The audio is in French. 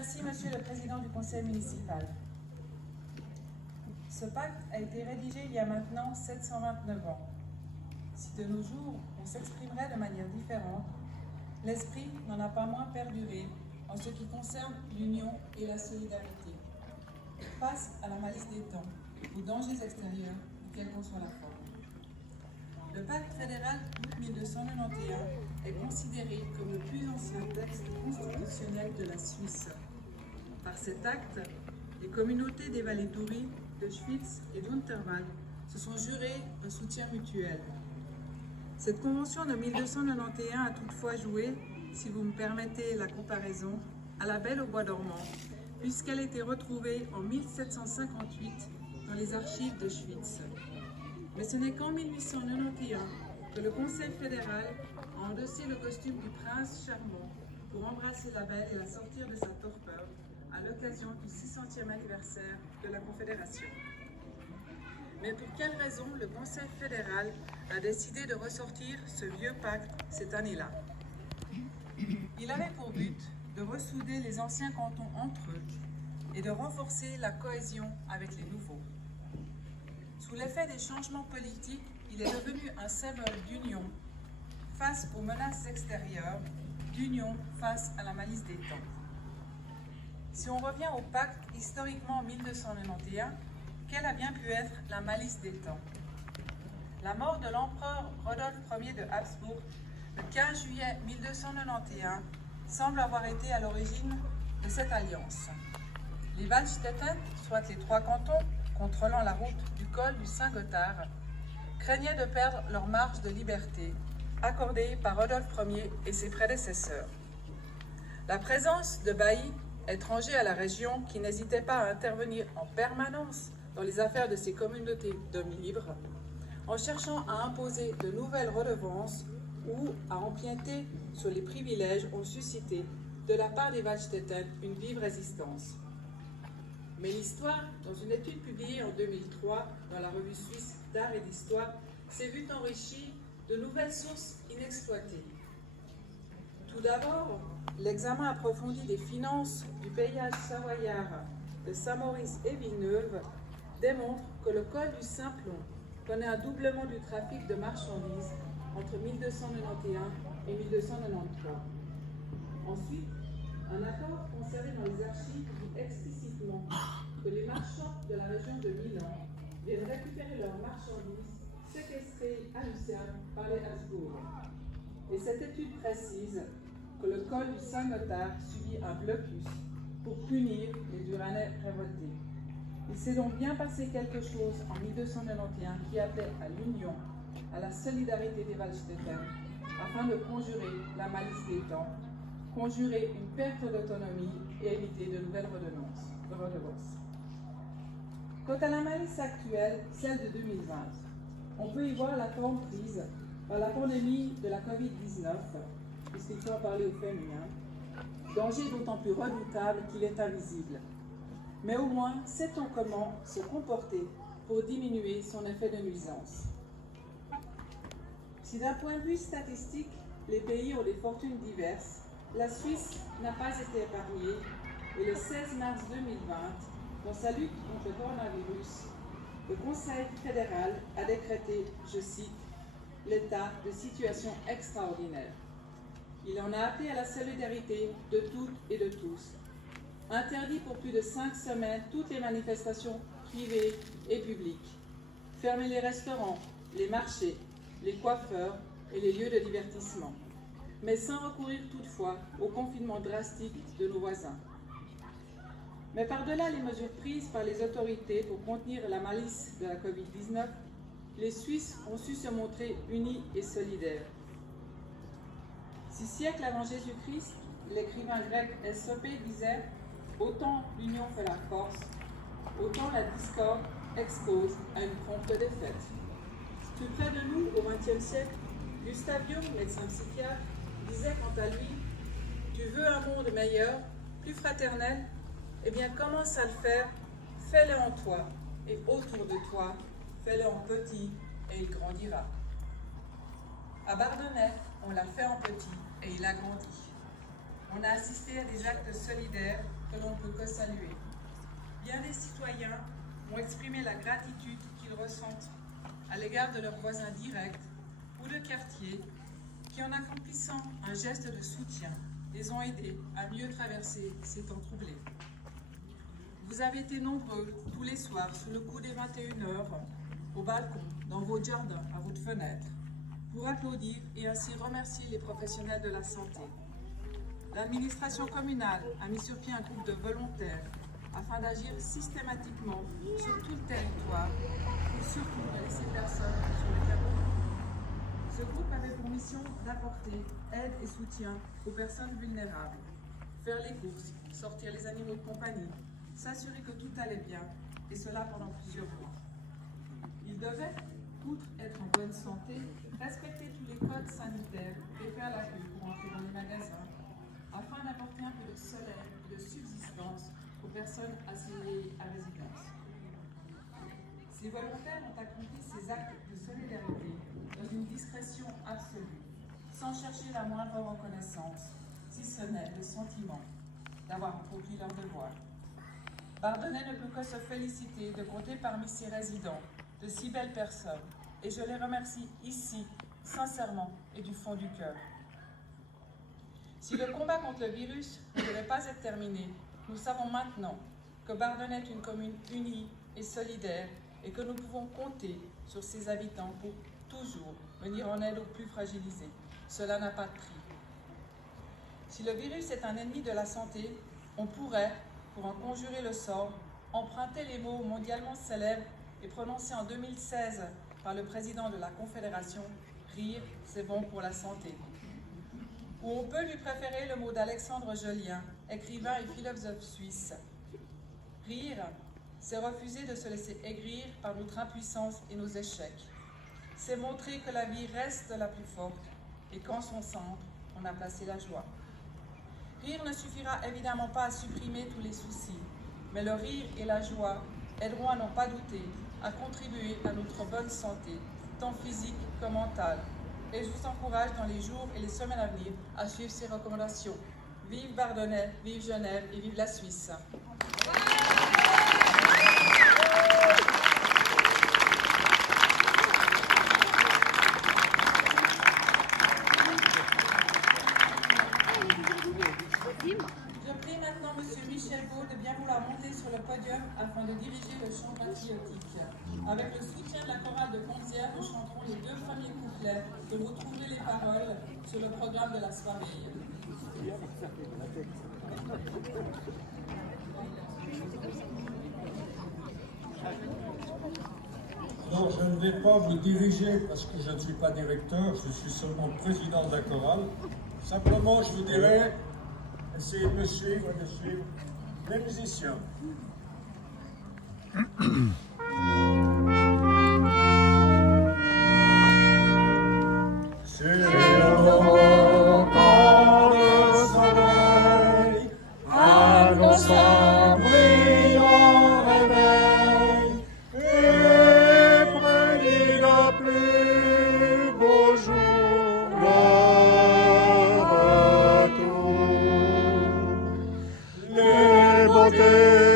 Merci, Monsieur le Président du Conseil municipal. Ce pacte a été rédigé il y a maintenant 729 ans. Si de nos jours, on s'exprimerait de manière différente, l'esprit n'en a pas moins perduré en ce qui concerne l'union et la solidarité, face à la malice des temps, aux dangers extérieurs, quelle qu'en soit la forme. Le pacte fédéral d'août 1291 est considéré comme le plus ancien texte constitutionnel de la Suisse. Par cet acte, les communautés des vallées d'Uri, de Schwyz et d'Unterwald se sont jurées un soutien mutuel. Cette convention de 1291 a toutefois joué, si vous me permettez la comparaison, à la belle au bois dormant, puisqu'elle a été retrouvée en 1758 dans les archives de Schwyz. Mais ce n'est qu'en 1891 que le Conseil fédéral a endossé le costume du prince charmant pour embrasser la belle et la sortir de sa torpeur à l'occasion du 600e anniversaire de la Confédération. Mais pour quelle raison le Conseil fédéral a décidé de ressortir ce vieux pacte cette année-là? Il avait pour but de ressouder les anciens cantons entre eux et de renforcer la cohésion avec les nouveaux. Sous l'effet des changements politiques, il est devenu un symbole d'union face aux menaces extérieures, d'union face à la malice des temps. Si on revient au pacte historiquement en 1291, quelle a bien pu être la malice des temps? La mort de l'empereur Rodolphe Ier de Habsbourg le 15 juillet 1291 semble avoir été à l'origine de cette alliance. Les Waldstätten, soit les trois cantons contrôlant la route du col du Saint-Gothard, craignaient de perdre leur marge de liberté accordée par Rodolphe Ier et ses prédécesseurs. La présence de baillis étrangers à la région qui n'hésitaient pas à intervenir en permanence dans les affaires de ces communautés d'hommes libres, en cherchant à imposer de nouvelles redevances ou à empiéter sur les privilèges, ont suscité de la part des Waldstätten une vive résistance. Mais l'histoire, dans une étude publiée en 2003 dans la revue suisse d'art et d'histoire, s'est vue enrichie de nouvelles sources inexploitées. Tout d'abord, l'examen approfondi des finances du paysage savoyard de Saint-Maurice et Villeneuve démontre que le col du Simplon connaît un doublement du trafic de marchandises entre 1291 et 1293. Ensuite, un accord conservé dans les archives dit explicitement que les marchands de la région de Milan viennent récupérer leurs marchandises séquestrées à Lucerne par les Habsbourg. Et cette étude précise que le col du Saint-Gothard subit un blocus pour punir les Duranais révoltés. Il s'est donc bien passé quelque chose en 1291 qui appelait à l'union, à la solidarité des Waldstätten, afin de conjurer la malice des temps, conjurer une perte d'autonomie et éviter de nouvelles redevances. Quant à la malice actuelle, celle de 2020, on peut y voir la forme prise par la pandémie de la Covid-19, puisqu'il faut en parler au féminin, danger d'autant plus redoutable qu'il est invisible. Mais au moins, sait-on comment se comporter pour diminuer son effet de nuisance. Si d'un point de vue statistique, les pays ont des fortunes diverses, la Suisse n'a pas été épargnée et le 16 mars 2020, dans sa lutte contre le coronavirus, le Conseil fédéral a décrété, je cite, l'état de situation extraordinaire. Il en a appelé à la solidarité de toutes et de tous. Interdit pour plus de 5 semaines toutes les manifestations privées et publiques. Fermer les restaurants, les marchés, les coiffeurs et les lieux de divertissement. Mais sans recourir toutefois au confinement drastique de nos voisins. Mais par-delà les mesures prises par les autorités pour contenir la malice de la Covid-19, les Suisses ont su se montrer unis et solidaires. 6 siècles avant Jésus-Christ, l'écrivain grec Ésope disait « Autant l'union fait la force, autant la discorde expose à une prompte défaite ». Plus près de nous, au XXe siècle, Gustave Jung, médecin psychiatre, disait quant à lui « Tu veux un monde meilleur, plus fraternel ? Eh bien, commence à le faire, fais-le en toi, et autour de toi, fais-le en petit, et il grandira. » À Bardonnay, on l'a fait en petit, et il a grandi. On a assisté à des actes solidaires que l'on ne peut que saluer. Bien des citoyens ont exprimé la gratitude qu'ils ressentent à l'égard de leurs voisins directs ou de quartier qui, en accomplissant un geste de soutien, les ont aidés à mieux traverser ces temps troublés. Vous avez été nombreux tous les soirs sous le coup des 21h, au balcon, dans vos jardins, à votre fenêtre, pour applaudir et ainsi remercier les professionnels de la santé. L'administration communale a mis sur pied un groupe de volontaires afin d'agir systématiquement sur tout le territoire pour surtout ne laisser personne sur le carreau. Ce groupe avait pour mission d'apporter aide et soutien aux personnes vulnérables, faire les courses, sortir les animaux de compagnie, s'assurer que tout allait bien, et cela pendant plusieurs mois. Ils devaient, outre être en bonne santé, respecter tous les codes sanitaires et faire la queue pour entrer dans les magasins, afin d'apporter un peu de soleil et de subsistance aux personnes assignées à résidence. Ces volontaires ont accompli ces actes de solidarité dans une discrétion absolue, sans chercher la moindre reconnaissance, si ce n'est le sentiment d'avoir accompli leur devoir. Bardonnay ne peut que se féliciter de compter parmi ses résidents de si belles personnes, et je les remercie ici, sincèrement et du fond du cœur. Si le combat contre le virus ne devait pas être terminé, nous savons maintenant que Bardonnay est une commune unie et solidaire et que nous pouvons compter sur ses habitants pour toujours venir en aide aux plus fragilisés. Cela n'a pas de prix. Si le virus est un ennemi de la santé, on pourrait, pour en conjurer le sort, emprunter les mots mondialement célèbres et prononcés en 2016 par le président de la Confédération, « Rire, c'est bon pour la santé ». Ou on peut lui préférer le mot d'Alexandre Jolien, écrivain et philosophe suisse. Rire, c'est refuser de se laisser aigrir par notre impuissance et nos échecs. C'est montrer que la vie reste la plus forte et qu'en son centre, on a placé la joie. Rire ne suffira évidemment pas à supprimer tous les soucis, mais le rire et la joie aideront à n'en pas douter, à contribuer à notre bonne santé, tant physique que mentale. Et je vous encourage dans les jours et les semaines à venir à suivre ces recommandations. Vive Bardonnay, vive Genève et vive la Suisse. Je prie maintenant M. Michel Gaud de bien vouloir monter sur le podium afin de diriger le chant patriotique. Avec le soutien de la chorale de Conzière, nous chanterons les deux premiers couplets et vous trouverez les paroles sur le programme de la soirée. Non, je ne vais pas vous diriger parce que je ne suis pas directeur, je suis seulement président de la chorale. Simplement, je vous dirais, essayez de me suivre, les musiciens. C'est l'aurore quand le soleil annonce un brillant réveil et prédit le plus beau jour, le retour. Les beautés